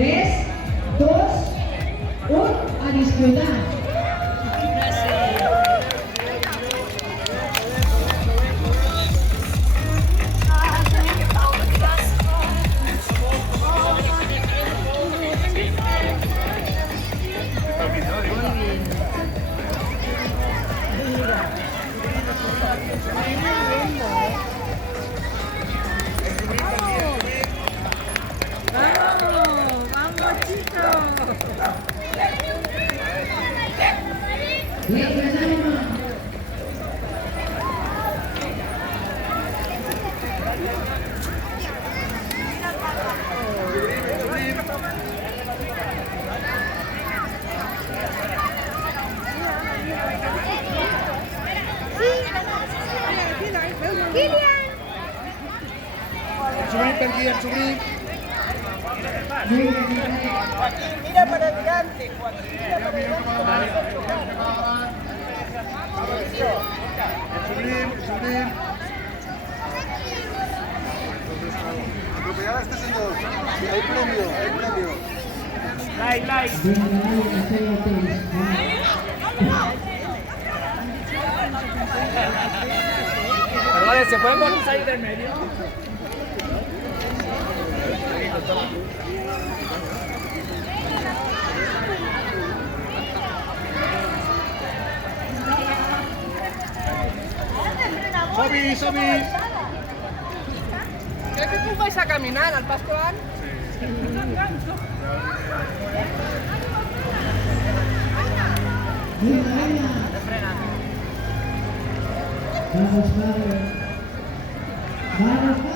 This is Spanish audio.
3, 2, 1, a disfrutar. Mira para adelante, Joaquín, mira para adelante. Atropellar a este señor. Hay premio, hay premio. Like. Pero vale, ¿se pueden salir del medio? Sobi. ¿Creu que tu vais a caminar al Pascual? Vamos, padre. Vamos,